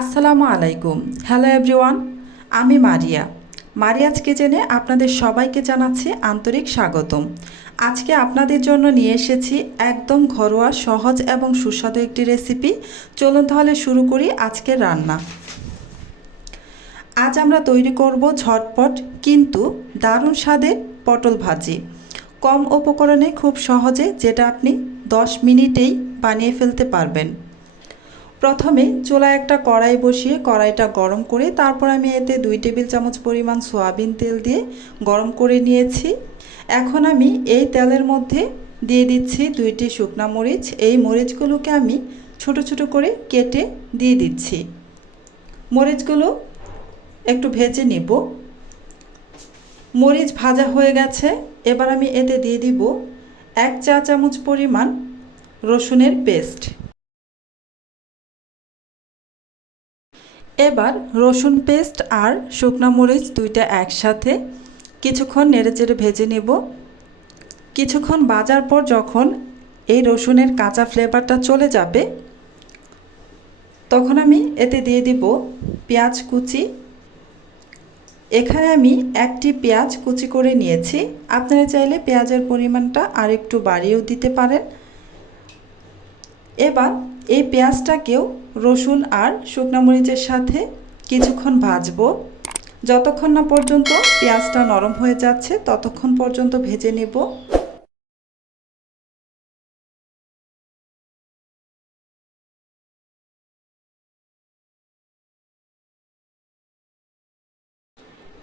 আসসালামু আলাইকুম। Hello everyone আমি মারিয়া। মারিয়াজ কিচেনে আপনাদের সবাইকে জানাচ্ছি আন্তরিক স্বাগতম। আজকে আপনাদের জন্য নিয়ে এসেছি একদম ঘরোয়া, সহজ এবং সুস্বাদু একটি রেসিপি চলুন তাহলে শুরু করি আজকের রান্না। আজ আমরা তৈরি করব ঝটপট কিন্তু দারুণ স্বাদের পটল ভাজি। কম উপকরণে খুব সহজে যেটা আপনি 10 মিনিটেই বানিয়ে ফেলতে পারবেন। প্রথমে চুলায় একটা কড়াই বসিয়ে কড়াইটা গরম করে তারপর আমি এতে দুই টেবিল চামচ পরিমাণ সয়াবিন তেল দিয়ে গরম করে নিয়েছি। এখন আমি এই তেলের মধ্যে দিয়ে দিচ্ছি দুইটি শুকনা মরিচ। এই মরিচগুলোকে আমি ছোট ছোট করে কেটে দিয়ে দিচ্ছি। মরিচগুলো একটু ভেজে নিব। মরিচ ভাজা হয়ে গেছে। এবার আমি এতে দিয়ে দিব এক চা চামচ পরিমাণ রসুনের পেস্ট। এবার রসুন পেস্ট আর শুকনো মরিচ দুইটা একসাথে কিছুক্ষণ নেড়েচেড়ে ভেজে নেব। কিছুক্ষণ বাজার পর যখন এই রসুনের কাঁচা ফ্লেভারটা চলে যাবে, তখন আমি এতে দিয়ে দিব পেঁয়াজ কুচি। এখানে আমি একটি পেঁয়াজ কুচি করে নিয়েছি। আপনারা চাইলে পেঁয়াজের পরিমাণটা আর একটু বাড়িয়েও দিতে পারেন। এবার এই পেঁয়াজটাকেও রসুন আর শুকনো মরিচের সাথে কিছুক্ষণ ভাজবো। যতক্ষণ না পর্যন্ত পেঁয়াজটা নরম হয়ে যাচ্ছে, ততক্ষণ পর্যন্ত ভেজে নেব।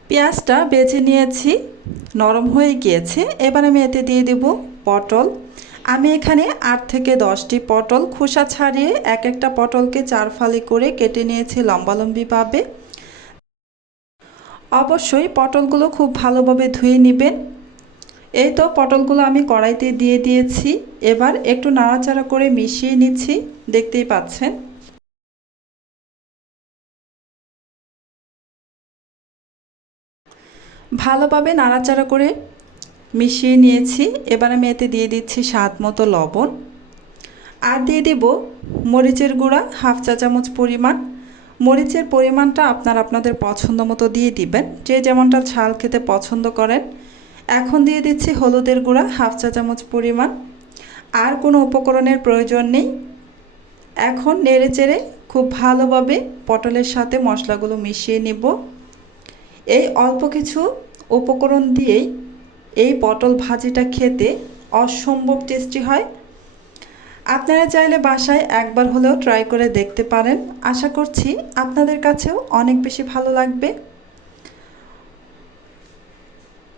পেঁয়াজটা বেছে নিয়েছি, নরম হয়ে গিয়েছে। এবার আমি এতে দিয়ে দেব পটল। আমি এখানে আট থেকে দশটি পটল খোসা ছাড়িয়ে এক একটা পটলকে চার ফালি করে কেটে নিয়েছি লম্বালম্বিভাবে। অবশ্যই পটলগুলো খুব ভালোভাবে ধুয়ে নেবেন। এই তো পটলগুলো আমি কড়াইতে দিয়ে দিয়েছি। এবার একটু নাড়াচাড়া করে মিশিয়ে নিচ্ছি, দেখতেই পাচ্ছেন। ভালোভাবে নাড়াচাড়া করে মিশিয়ে নিয়েছি। এবার আমি এতে দিয়ে দিচ্ছি স্বাদ মতো লবণ। আর দিয়ে দেব মরিচের গুঁড়া, হাফ চা চামচ পরিমাণ। মরিচের পরিমাণটা আপনার আপনাদের পছন্দ মতো দিয়ে দিবেন। যে যেমনটা ঝাল খেতে পছন্দ করেন। এখন দিয়ে দিচ্ছি হলুদের গুঁড়া, হাফ চা চামচ পরিমাণ। আর কোনো উপকরণের প্রয়োজন নেই। এখন নেড়ে চেড়ে খুব ভালোভাবে পটলের সাথে মশলাগুলো মিশিয়ে নেব। এই অল্প কিছু উপকরণ দিয়েই এই পটল ভাজিটা খেতে অসম্ভব টেস্টি হয়। আপনারা চাইলে বাসায় একবার হলেও ট্রাই করে দেখতে পারেন। আশা করছি আপনাদের কাছেও অনেক বেশি ভালো লাগবে।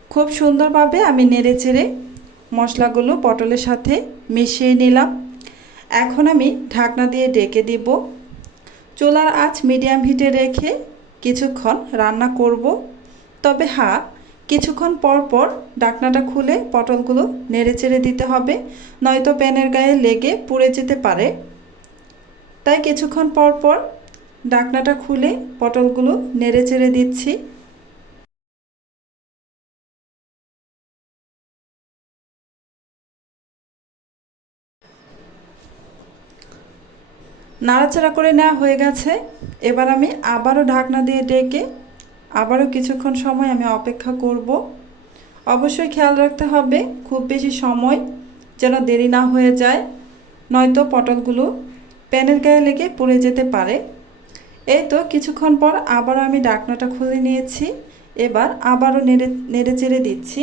খুব সুন্দরভাবে আমি নেড়ে চেড়ে মশলাগুলো পটলের সাথে মিশিয়ে নিলাম। এখন আমি ঢাকনা দিয়ে ডেকে দিব। চুলার আঁচ মিডিয়াম হিটে রেখে কিছুক্ষণ রান্না করব। তবে হ্যাঁ কিছুক্ষণ পর পর ডাকনাটা খুলে পটলগুলো নেড়ে চেড়ে দিতে হবে, নয়তো প্যানের গায়ে লেগে পুড়ে যেতে পারে। তাই কিছুক্ষণ পর পর ডাকনাটা খুলে পটলগুলো নেড়ে চেড়ে দিচ্ছি। নাড়াচাড়া করে নেওয়া হয়ে গেছে। এবার আমি আবারও ঢাকনা দিয়ে ডেকে আবারও কিছুক্ষণ সময় আমি অপেক্ষা করব। অবশ্যই খেয়াল রাখতে হবে, খুব বেশি সময় যেন দেরি না হয়ে যায়, নয়তো পটলগুলো প্যানের গায়ে লেগে পড়ে যেতে পারে। এই তো কিছুক্ষণ পর আবারও আমি ডাকনাটা খুলে নিয়েছি, এবার আবারও নেড়ে নেড়ে চেড়ে দিচ্ছি।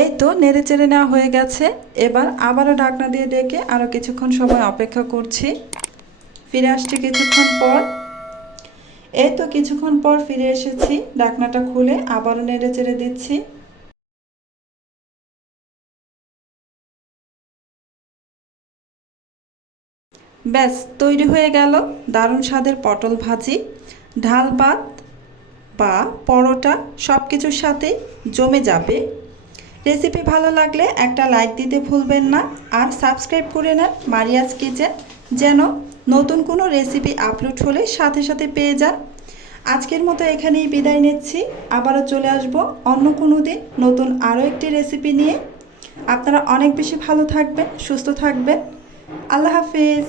এই তো নেড়ে চেড়ে নেওয়া হয়ে গেছে। এবার আবারও ডাকনা দিয়ে ডেকে আরও কিছুক্ষণ সময় অপেক্ষা করছি। ফিরে আসছি কিছুক্ষণ পর। এই তো কিছুক্ষণ পর ফিরে এসেছি। ডাকনাটা খুলে আবারও নেড়ে চেড়ে দিচ্ছি। ব্যাস, তৈরি হয়ে গেল দারুণ স্বাদের পটল ভাজি ঢাল ভাত বা পরোটা সব কিছুর সাথে জমে যাবে রেসিপি ভালো লাগলে একটা লাইক দিতে ভুলবেন না। আর সাবস্ক্রাইব করে নেন মারিয়াস কিচেন, যেন নতুন কোনো রেসিপি আপলোড হলে সাথে সাথে পেয়ে যান। আজকের মতো এখানেই বিদায় নিচ্ছি। আবারও চলে আসব অন্য কোনো দিন নতুন আরও একটি রেসিপি নিয়ে। আপনারা অনেক বেশি ভালো থাকবেন, সুস্থ থাকবেন। আল্লাহ হাফিজ।